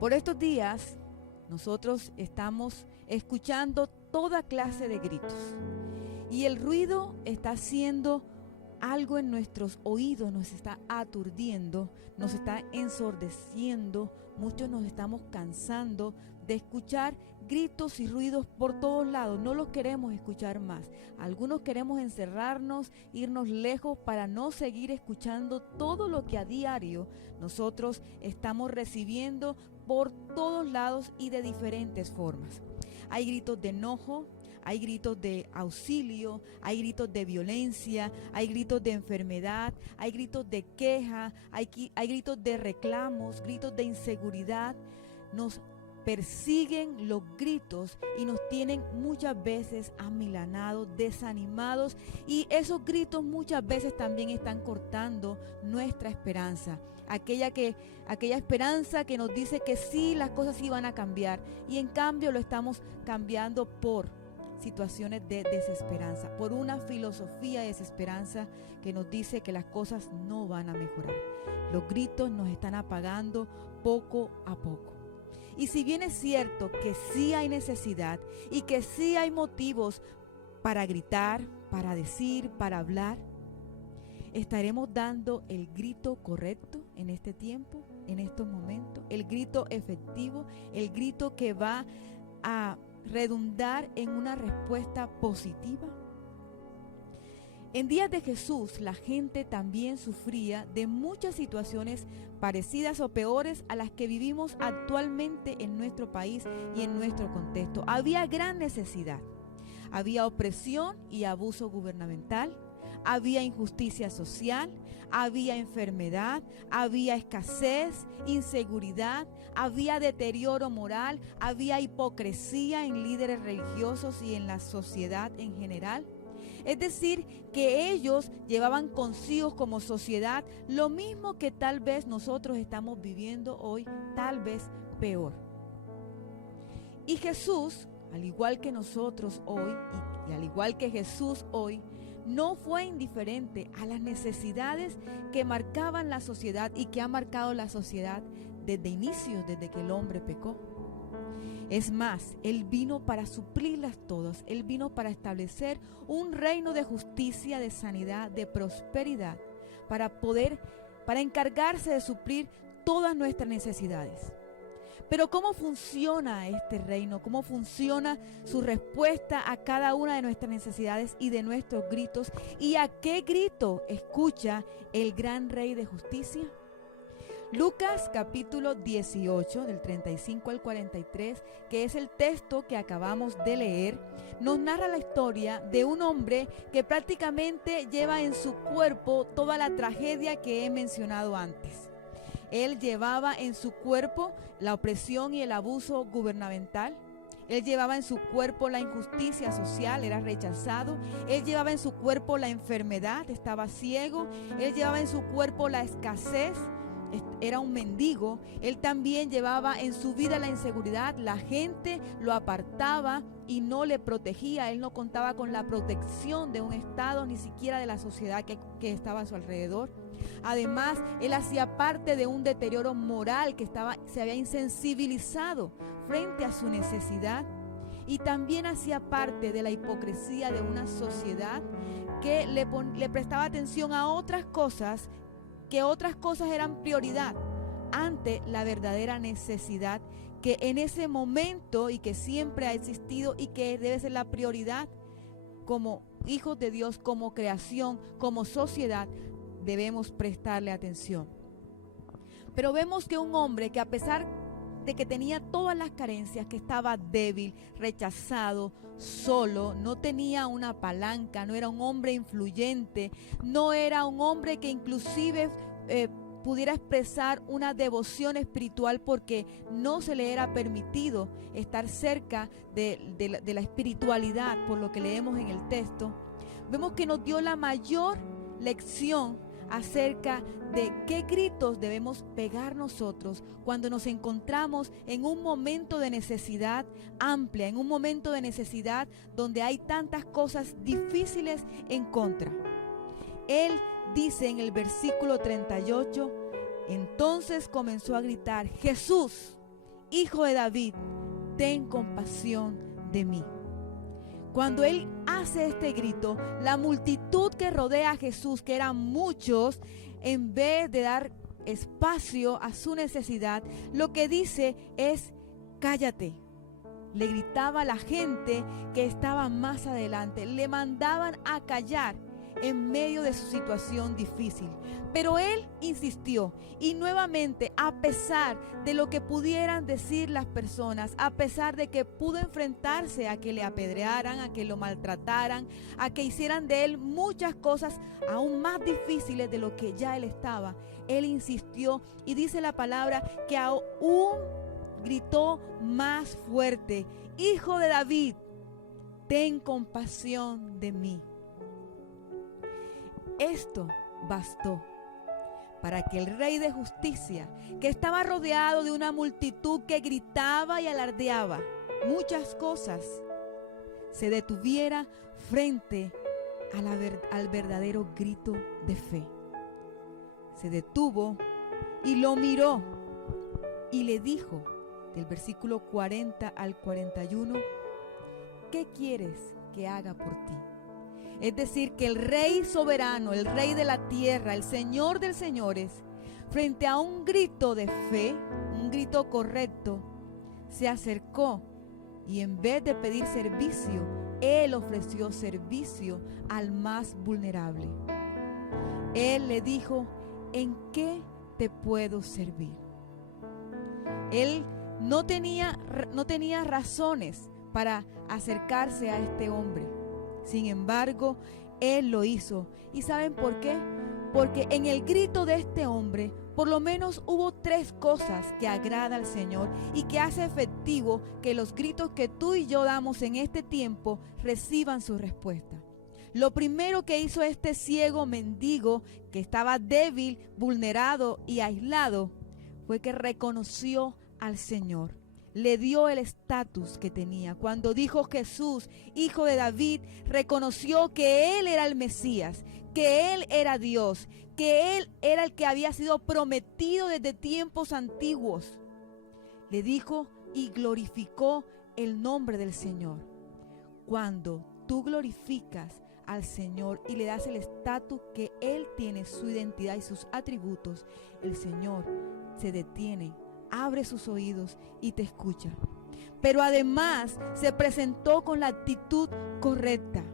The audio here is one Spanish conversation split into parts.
Por estos días, nosotros estamos escuchando toda clase de gritos y el ruido está haciendo algo en nuestros oídos, nos está aturdiendo, nos está ensordeciendo. Muchos nos estamos cansando de escuchar gritos y ruidos por todos lados. No los queremos escuchar más. Algunos queremos encerrarnos, irnos lejos para no seguir escuchando todo lo que a diario nosotros estamos recibiendo por todos lados y de diferentes formas. Hay gritos de enojo, hay gritos de auxilio, hay gritos de violencia, hay gritos de enfermedad, hay gritos de queja, hay gritos de reclamos, gritos de inseguridad. Nos persiguen los gritos y nos tienen muchas veces amilanados, desanimados, y esos gritos muchas veces también están cortando nuestra esperanza, aquella esperanza que nos dice que sí, las cosas sí van a cambiar, y en cambio lo estamos cambiando por situaciones de desesperanza, por una filosofía de desesperanza que nos dice que las cosas no van a mejorar. Los gritos nos están apagando poco a poco. Y si bien es cierto que sí hay necesidad y que sí hay motivos para gritar, para decir, para hablar, ¿estaremos dando el grito correcto en este tiempo, en estos momentos? El grito efectivo, el grito que va a redundar en una respuesta positiva. En días de Jesús, la gente también sufría de muchas situaciones parecidas o peores a las que vivimos actualmente en nuestro país y en nuestro contexto. Había gran necesidad, había opresión y abuso gubernamental, había injusticia social, había enfermedad, había escasez, inseguridad, había deterioro moral, había hipocresía en líderes religiosos y en la sociedad en general. Es decir, que ellos llevaban consigo como sociedad lo mismo que tal vez nosotros estamos viviendo hoy, tal vez peor. Y Jesús, al igual que nosotros hoy, y al igual que Jesús hoy, no fue indiferente a las necesidades que marcaban la sociedad y que ha marcado la sociedad desde inicios, desde que el hombre pecó. Es más, Él vino para suplirlas todas. Él vino para establecer un reino de justicia, de sanidad, de prosperidad, para encargarse de suplir todas nuestras necesidades. Pero ¿cómo funciona este reino? ¿Cómo funciona su respuesta a cada una de nuestras necesidades y de nuestros gritos? ¿Y a qué grito escucha el gran Rey de justicia? Lucas capítulo 18, del 35 al 43, que es el texto que acabamos de leer, nos narra la historia de un hombre que prácticamente lleva en su cuerpo toda la tragedia que he mencionado antes. Él llevaba en su cuerpo la opresión y el abuso gubernamental. Él llevaba en su cuerpo la injusticia social, era rechazado. Él llevaba en su cuerpo la enfermedad, estaba ciego. Él llevaba en su cuerpo la escasez, era un mendigo. Él también llevaba en su vida la inseguridad. La gente lo apartaba y no le protegía. Él no contaba con la protección de un Estado, ni siquiera de la sociedad que estaba a su alrededor. Además, él hacía parte de un deterioro moral que se había insensibilizado frente a su necesidad, y también hacía parte de la hipocresía de una sociedad que le prestaba atención a otras cosas, que otras cosas eran prioridad ante la verdadera necesidad que en ese momento y que siempre ha existido y que debe ser la prioridad como hijos de Dios, como creación, como sociedad. Debemos prestarle atención. Pero vemos que un hombre que, a pesar de que tenía todas las carencias, que estaba débil, rechazado, solo, no tenía una palanca, no era un hombre influyente, no era un hombre que inclusive pudiera expresar una devoción espiritual, porque no se le era permitido estar cerca de la espiritualidad, por lo que leemos en el texto. Vemos que nos dio la mayor lección acerca de qué gritos debemos pegar nosotros cuando nos encontramos en un momento de necesidad amplia, en un momento de necesidad donde hay tantas cosas difíciles en contra. Él dice en el versículo 38, entonces comenzó a gritar, Jesús, Hijo de David, ten compasión de mí. Cuando él hace este grito, la multitud que rodea a Jesús, que eran muchos, en vez de dar espacio a su necesidad, lo que dice es: cállate. Le gritaba a la gente que estaba más adelante, le mandaban a callar en medio de su situación difícil. Pero él insistió, y nuevamente, a pesar de lo que pudieran decir las personas, a pesar de que pudo enfrentarse a que le apedrearan, a que lo maltrataran, a que hicieran de él muchas cosas aún más difíciles de lo que ya él estaba, él insistió, y dice la palabra que aún gritó más fuerte: Hijo de David, ten compasión de mí. Esto bastó para que el Rey de Justicia, que estaba rodeado de una multitud que gritaba y alardeaba muchas cosas, se detuviera frente al verdadero grito de fe. Se detuvo y lo miró y le dijo, del versículo 40 al 41, ¿qué quieres que haga por ti? Es decir, que el Rey soberano, el Rey de la tierra, el Señor de señores, frente a un grito de fe, un grito correcto, se acercó y en vez de pedir servicio, Él ofreció servicio al más vulnerable. Él le dijo: ¿en qué te puedo servir? Él no tenía razones para acercarse a este hombre. Sin embargo, él lo hizo. ¿Y saben por qué? Porque en el grito de este hombre, por lo menos hubo 3 cosas que agrada al Señor y que hace efectivo que los gritos que tú y yo damos en este tiempo reciban su respuesta. Lo primero que hizo este ciego mendigo, que estaba débil, vulnerado y aislado, fue que reconoció al Señor. Le dio el estatus que tenía. Cuando dijo Jesús, Hijo de David, reconoció que Él era el Mesías, que Él era Dios, que Él era el que había sido prometido desde tiempos antiguos. Le dijo y glorificó el nombre del Señor. Cuando tú glorificas al Señor y le das el estatus que Él tiene, su identidad y sus atributos, el Señor se detiene, abre sus oídos y te escucha. Pero además se presentó con la actitud correcta.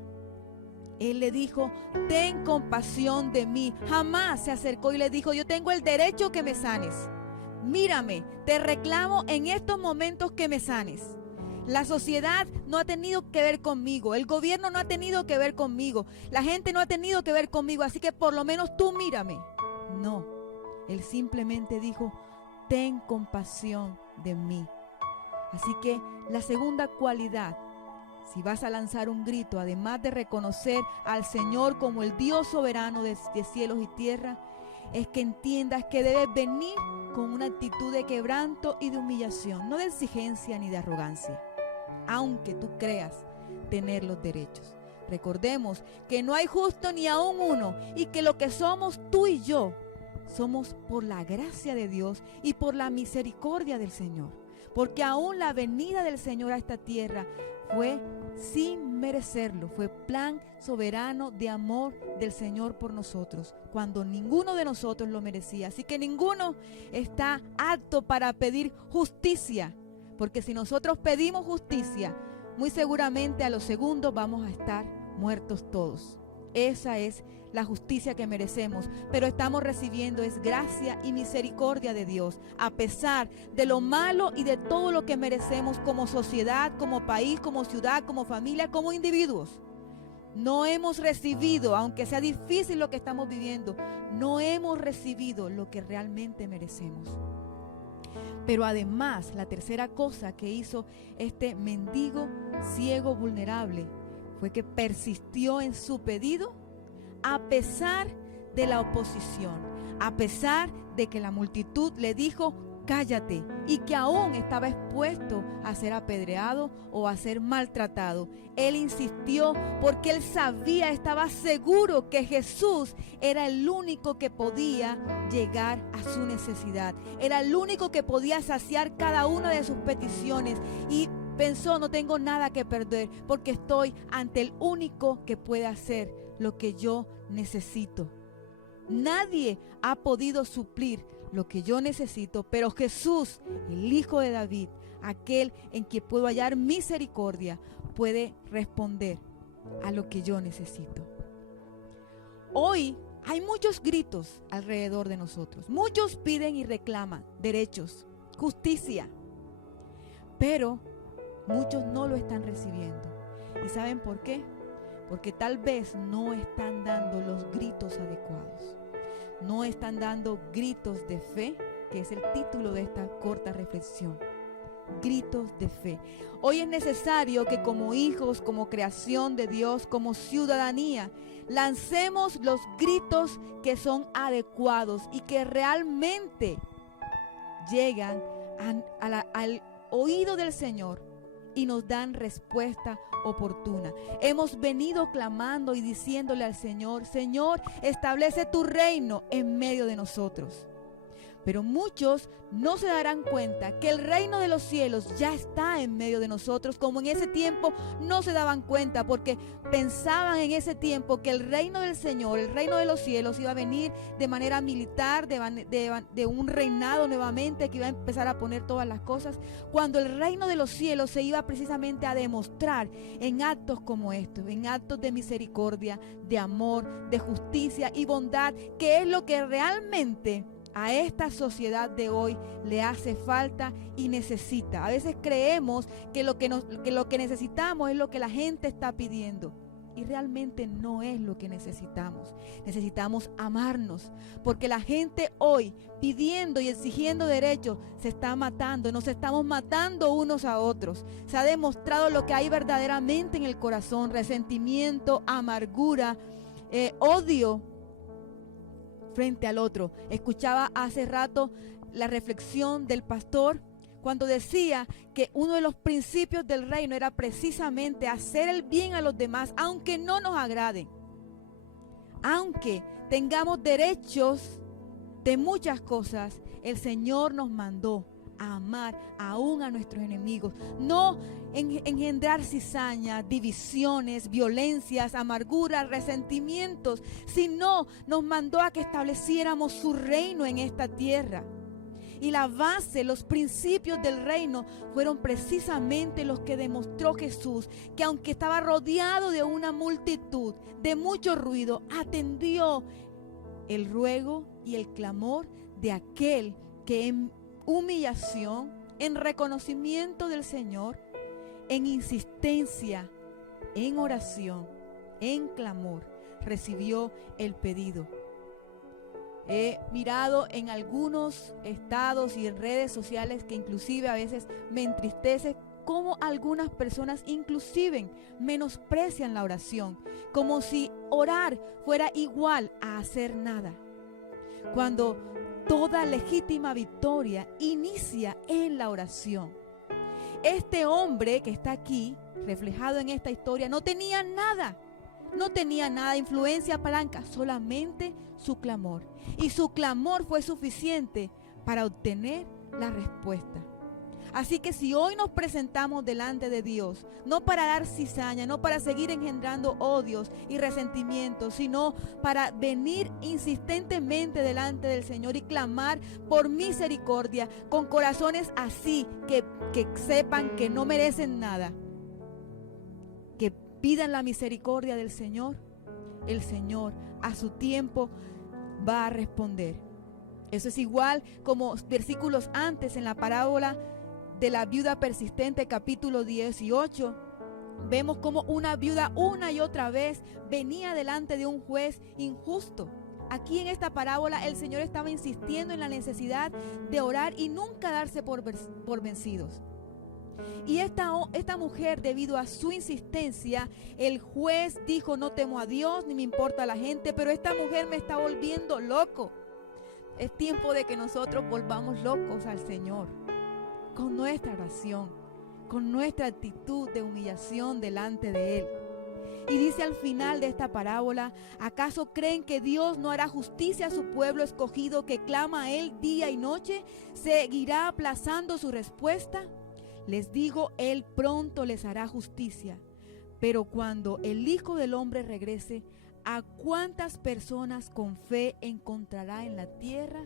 Él le dijo: ten compasión de mí. Jamás se acercó y le dijo: yo tengo el derecho que me sanes. Mírame, te reclamo en estos momentos que me sanes. La sociedad no ha tenido que ver conmigo, el gobierno no ha tenido que ver conmigo, la gente no ha tenido que ver conmigo, así que por lo menos tú mírame. No, él simplemente dijo: ten compasión de mí. Así que la segunda cualidad, si vas a lanzar un grito, además de reconocer al Señor como el Dios soberano de cielos y tierra, es que entiendas que debes venir con una actitud de quebranto y de humillación, no de exigencia ni de arrogancia, aunque tú creas tener los derechos. Recordemos que no hay justo ni aún uno, y que lo que somos tú y yo somos por la gracia de Dios y por la misericordia del Señor. Porque aún la venida del Señor a esta tierra fue sin merecerlo. Fue plan soberano de amor del Señor por nosotros, cuando ninguno de nosotros lo merecía. Así que ninguno está apto para pedir justicia. Porque si nosotros pedimos justicia, muy seguramente a los segundos vamos a estar muertos todos. Esa es la justicia que merecemos, pero estamos recibiendo es gracia y misericordia de Dios, a pesar de lo malo y de todo lo que merecemos como sociedad, como país, como ciudad, como familia, como individuos. No hemos recibido, aunque sea difícil lo que estamos viviendo, no hemos recibido lo que realmente merecemos. Pero además, la tercera cosa que hizo este mendigo ciego vulnerable fue que persistió en su pedido a pesar de la oposición, a pesar de que la multitud le dijo: cállate, y que aún estaba expuesto a ser apedreado o a ser maltratado. Él insistió porque él sabía, estaba seguro que Jesús era el único que podía llegar a su necesidad. Era el único que podía saciar cada una de sus peticiones, y pensó: no tengo nada que perder porque estoy ante el único que puede hacer lo que yo necesito. Nadie ha podido suplir lo que yo necesito, pero Jesús, el Hijo de David, aquel en quien puedo hallar misericordia, puede responder a lo que yo necesito. Hoy hay muchos gritos alrededor de nosotros. Muchos piden y reclaman derechos, justicia, pero muchos no lo están recibiendo. ¿Y saben por qué? Porque tal vez no están dando los gritos adecuados. No están dando gritos de fe, que es el título de esta corta reflexión. Gritos de fe. Hoy es necesario que como hijos, como creación de Dios, como ciudadanía, lancemos los gritos que son adecuados y que realmente llegan al oído del Señor y nos dan respuesta oportuna. Hemos venido clamando y diciéndole al Señor: Señor, establece tu reino en medio de nosotros. Pero muchos no se darán cuenta que el reino de los cielos ya está en medio de nosotros, como en ese tiempo no se daban cuenta, porque pensaban en ese tiempo que el reino del Señor, el reino de los cielos, iba a venir de manera militar, de un reinado nuevamente que iba a empezar a poner todas las cosas, cuando el reino de los cielos se iba precisamente a demostrar en actos como estos, en actos de misericordia, de amor, de justicia y bondad, que es lo que realmente a esta sociedad de hoy le hace falta y necesita. A veces creemos que lo que necesitamos es lo que la gente está pidiendo, y realmente no es lo que necesitamos. Necesitamos amarnos, porque la gente hoy pidiendo y exigiendo derechos se está matando, nos estamos matando unos a otros. Se ha demostrado lo que hay verdaderamente en el corazón: resentimiento, amargura, odio frente al otro. Escuchaba hace rato la reflexión del pastor cuando decía que uno de los principios del reino era precisamente hacer el bien a los demás, aunque no nos agraden, aunque tengamos derechos de muchas cosas. El Señor nos mandó a amar aún a nuestros enemigos, no engendrar cizaña, divisiones, violencias, amarguras, resentimientos, sino nos mandó a que estableciéramos su reino en esta tierra. Y la base, los principios del reino fueron precisamente los que demostró Jesús, que aunque estaba rodeado de una multitud, de mucho ruido, atendió el ruego y el clamor de aquel que en humillación, en reconocimiento del Señor, en insistencia, en oración, en clamor, recibió el pedido. He mirado en algunos estados y en redes sociales que inclusive a veces me entristece cómo algunas personas inclusive menosprecian la oración, como si orar fuera igual a hacer nada, cuando toda legítima victoria inicia en la oración. Este hombre que está aquí, reflejado en esta historia, no tenía nada de influencia, palanca, solamente su clamor. Y su clamor fue suficiente para obtener la respuesta. Así que si hoy nos presentamos delante de Dios, no para dar cizaña, no para seguir engendrando odios y resentimientos, sino para venir insistentemente delante del Señor y clamar por misericordia, con corazones así, que sepan que no merecen nada, que pidan la misericordia del Señor, el Señor a su tiempo va a responder. Eso es igual como versículos antes en la parábola de la viuda persistente, capítulo 18, vemos como una viuda una y otra vez venía delante de un juez injusto. Aquí en esta parábola el Señor estaba insistiendo en la necesidad de orar y nunca darse por vencidos. Y esta mujer, debido a su insistencia, el juez dijo: no temo a Dios ni me importa la gente, pero esta mujer me está volviendo loco. Es tiempo de que nosotros volvamos locos al Señor con nuestra oración, con nuestra actitud de humillación delante de Él. Y dice al final de esta parábola: ¿acaso creen que Dios no hará justicia a su pueblo escogido que clama a Él día y noche? ¿Seguirá aplazando su respuesta? Les digo, Él pronto les hará justicia. Pero cuando el Hijo del Hombre regrese, ¿a cuántas personas con fe encontrará en la tierra?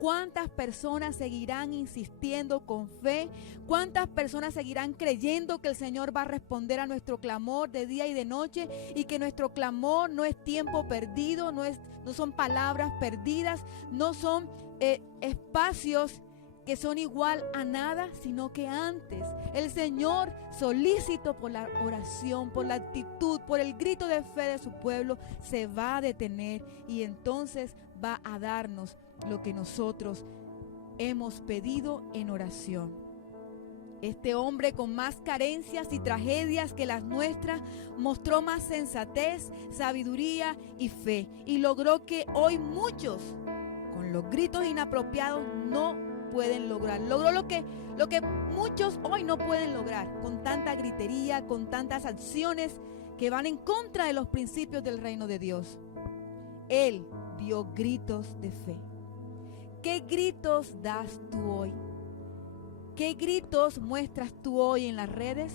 ¿Cuántas personas seguirán insistiendo con fe? ¿Cuántas personas seguirán creyendo que el Señor va a responder a nuestro clamor de día y de noche? Y que nuestro clamor no es tiempo perdido, no son palabras perdidas, no son espacios que son igual a nada, sino que antes el Señor, solícito por la oración, por la actitud, por el grito de fe de su pueblo, se va a detener y entonces va a darnos lo que nosotros hemos pedido en oración. Este hombre, con más carencias y tragedias que las nuestras, mostró más sensatez, sabiduría y fe, y logró que hoy muchos, con los gritos inapropiados, no pueden lograr. Logró lo que muchos hoy no pueden lograr, con tanta gritería, con tantas acciones que van en contra de los principios del reino de Dios. Él dio gritos de fe. ¿Qué gritos das tú hoy? ¿Qué gritos muestras tú hoy en las redes?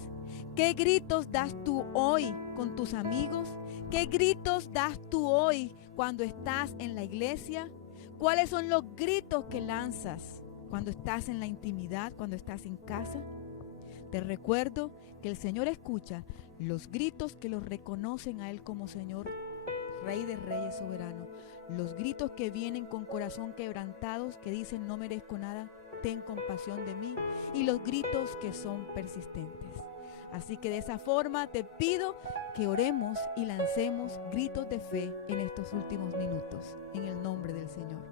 ¿Qué gritos das tú hoy con tus amigos? ¿Qué gritos das tú hoy cuando estás en la iglesia? ¿Cuáles son los gritos que lanzas cuando estás en la intimidad, cuando estás en casa? Te recuerdo que el Señor escucha los gritos que los reconocen a Él como Señor, Rey de Reyes, soberano. Los gritos que vienen con corazón quebrantados, que dicen: no merezco nada, ten compasión de mí. Y los gritos que son persistentes. Así que de esa forma te pido que oremos y lancemos gritos de fe en estos últimos minutos, en el nombre del Señor.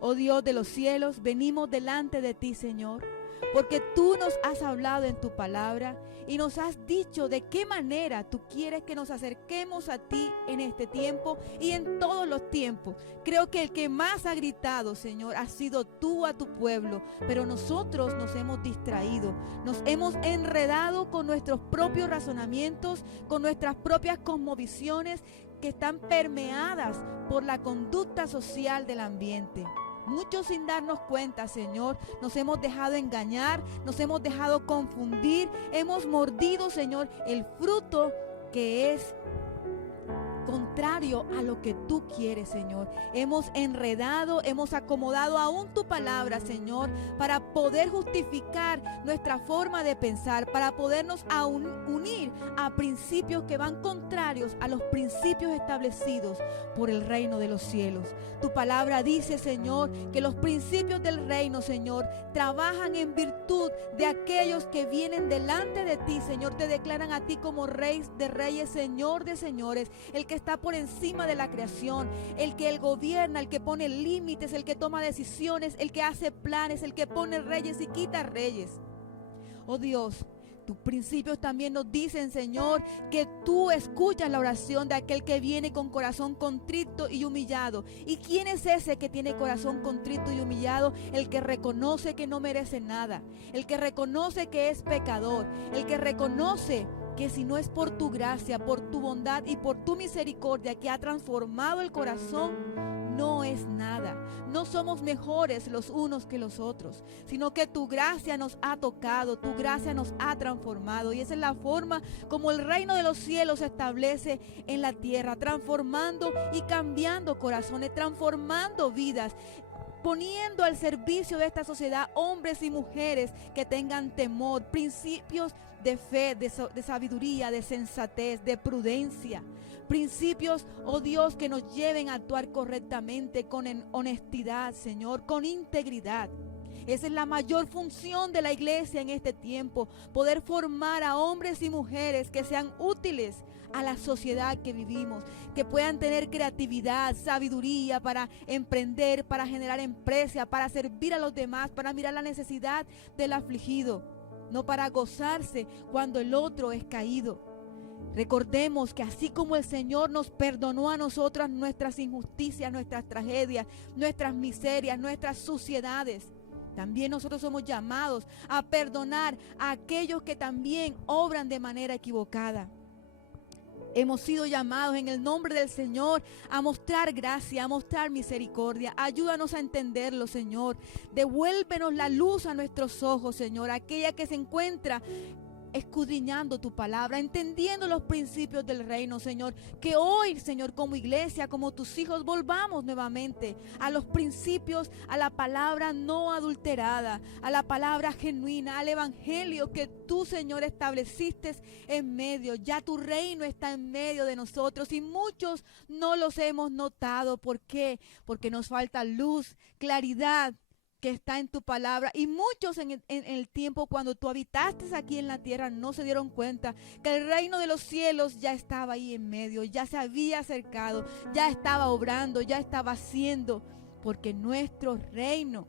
Oh Dios de los cielos, venimos delante de ti, Señor, porque tú nos has hablado en tu palabra y nos has dicho de qué manera tú quieres que nos acerquemos a ti en este tiempo y en todos los tiempos. Creo que el que más ha gritado, Señor, has sido tú a tu pueblo, pero nosotros nos hemos distraído, nos hemos enredado con nuestros propios razonamientos, con nuestras propias cosmovisiones que están permeadas por la conducta social del ambiente. Muchos, sin darnos cuenta, Señor, nos hemos dejado engañar, nos hemos dejado confundir, hemos mordido, Señor, el fruto que es contrario a lo que tú quieres, Señor. Hemos enredado, hemos acomodado aún tu palabra, Señor, para poder justificar nuestra forma de pensar, para podernos unir a principios que van contrarios a los principios establecidos por el reino de los cielos. Tu palabra dice, Señor, que los principios del reino, Señor, trabajan en virtud de aquellos que vienen delante de ti, Señor. Te declaran a ti como Rey de Reyes, Señor de Señores, el que está por encima de la creación, el que gobierna, el que pone límites, el que toma decisiones, el que hace planes, el que pone reyes y quita reyes. Oh Dios, tus principios también nos dicen, Señor, que tú escuchas la oración de aquel que viene con corazón contrito y humillado. ¿Y quién es ese que tiene corazón contrito y humillado? El que reconoce que no merece nada, el que reconoce que es pecador, el que reconoce que si no es por tu gracia, por tu bondad y por tu misericordia que ha transformado el corazón, no es nada. No somos mejores los unos que los otros, sino que tu gracia nos ha tocado, tu gracia nos ha transformado. Y esa es la forma como el reino de los cielos se establece en la tierra, transformando y cambiando corazones, transformando vidas, poniendo al servicio de esta sociedad hombres y mujeres que tengan temor, principios de fe, de sabiduría, de sensatez, de prudencia. Principios, oh Dios, que nos lleven a actuar correctamente, con honestidad, Señor, con integridad. Esa es la mayor función de la iglesia en este tiempo, poder formar a hombres y mujeres que sean útiles a la sociedad que vivimos, que puedan tener creatividad, sabiduría para emprender, para generar empresa, para servir a los demás, para mirar la necesidad del afligido, no para gozarse cuando el otro es caído. Recordemos que así como el Señor nos perdonó a nosotras nuestras injusticias, nuestras tragedias, nuestras miserias, nuestras suciedades, también nosotros somos llamados a perdonar a aquellos que también obran de manera equivocada. Hemos sido llamados en el nombre del Señor a mostrar gracia, a mostrar misericordia. Ayúdanos a entenderlo, Señor. Devuélvenos la luz a nuestros ojos, Señor. Aquella que se encuentra escudriñando tu palabra, entendiendo los principios del reino, Señor. Que hoy, Señor, como iglesia, como tus hijos, volvamos nuevamente a los principios, a la palabra no adulterada, a la palabra genuina, al evangelio que tú, Señor, estableciste en medio. Ya tu reino está en medio de nosotros y muchos no los hemos notado. ¿Por qué? Porque nos falta luz, claridad que está en tu palabra, y muchos en el tiempo cuando tú habitaste aquí en la tierra no se dieron cuenta que el reino de los cielos ya estaba ahí en medio, ya se había acercado, ya estaba obrando, ya estaba haciendo, porque nuestro reino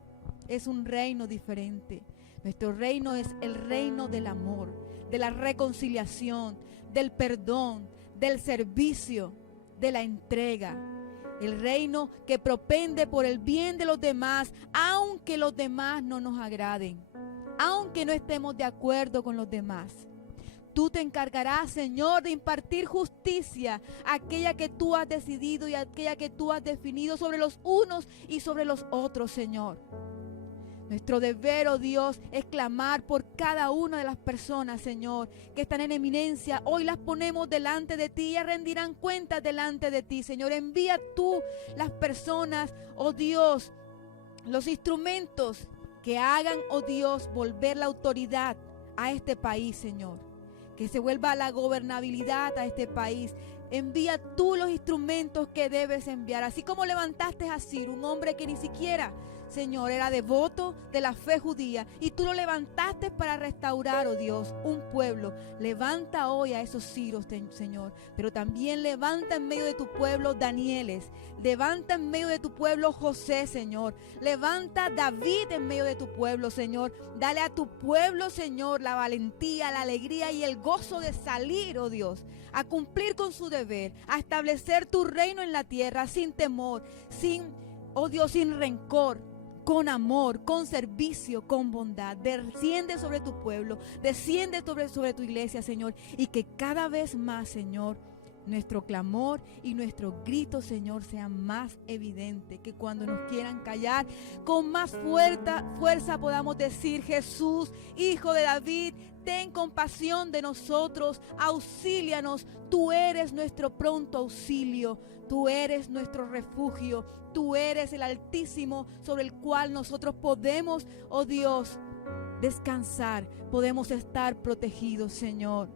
es un reino diferente. Nuestro reino es el reino del amor, de la reconciliación, del perdón, del servicio, de la entrega. El reino que propende por el bien de los demás, aunque los demás no nos agraden, aunque no estemos de acuerdo con los demás. Tú te encargarás, Señor, de impartir justicia, aquella que tú has decidido y aquella que tú has definido sobre los unos y sobre los otros, Señor. Nuestro deber, oh Dios, es clamar por cada una de las personas, Señor, que están en eminencia. Hoy las ponemos delante de ti y ellas rendirán cuentas delante de ti, Señor. Envía tú las personas, oh Dios, los instrumentos que hagan, oh Dios, volver la autoridad a este país, Señor. Que se vuelva la gobernabilidad a este país. Envía tú los instrumentos que debes enviar. Así como levantaste a Ciro, un hombre que ni siquiera, Señor, era devoto de la fe judía, y tú lo levantaste para restaurar, oh Dios, un pueblo. Levanta hoy a esos Ciros, Señor, pero también levanta en medio de tu pueblo Danieles, levanta en medio de tu pueblo José, Señor, levanta David en medio de tu pueblo, Señor. Dale a tu pueblo, Señor, la valentía, la alegría y el gozo de salir, oh Dios, a cumplir con su deber, a establecer tu reino en la tierra sin temor, oh Dios, sin rencor, con amor, con servicio, con bondad. Desciende sobre tu pueblo, desciende sobre tu iglesia, Señor, y que cada vez más, Señor, nuestro clamor y nuestro grito, Señor, sean más evidentes, que cuando nos quieran callar, con más fuerza podamos decir: Jesús, Hijo de David, ten compasión de nosotros, auxílianos. Tú eres nuestro pronto auxilio, tú eres nuestro refugio, tú eres el Altísimo sobre el cual nosotros podemos, oh Dios, descansar, podemos estar protegidos, Señor.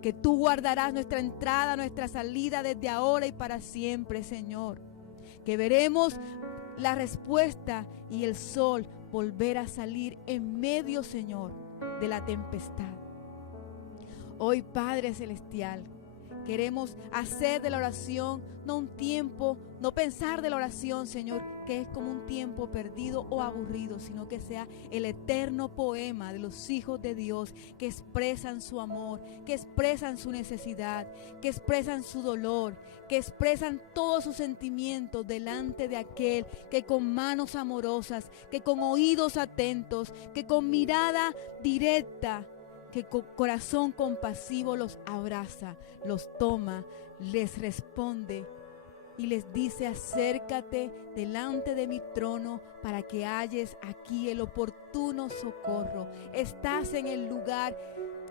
Que tú guardarás nuestra entrada, nuestra salida desde ahora y para siempre, Señor. Que veremos la respuesta y el sol volver a salir en medio, Señor, de la tempestad. Hoy, Padre Celestial, queremos hacer de la oración no un tiempo, no pensar de la oración, Señor, que es como un tiempo perdido o aburrido, sino que sea el eterno poema de los hijos de Dios que expresan su amor, que expresan su necesidad, que expresan su dolor, que expresan todos sus sentimientos delante de aquel que con manos amorosas, que con oídos atentos, que con mirada directa, que con corazón compasivo los abraza, los toma, les responde y les dice: acércate delante de mi trono para que halles aquí el oportuno socorro. Estás en el lugar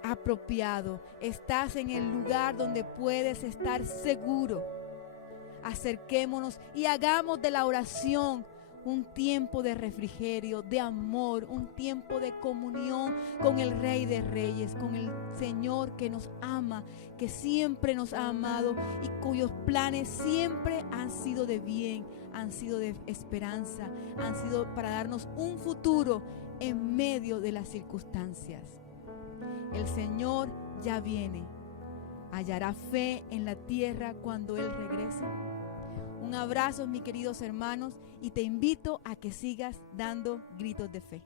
apropiado, estás en el lugar donde puedes estar seguro. Acerquémonos y hagamos de la oración un tiempo de refrigerio, de amor, un tiempo de comunión con el Rey de Reyes, con el Señor que nos ama, que siempre nos ha amado y cuyos planes siempre han sido de bien, han sido de esperanza, han sido para darnos un futuro en medio de las circunstancias. El Señor ya viene. ¿Hallará fe en la tierra cuando Él regrese? Un abrazo, mis queridos hermanos, y te invito a que sigas dando gritos de fe.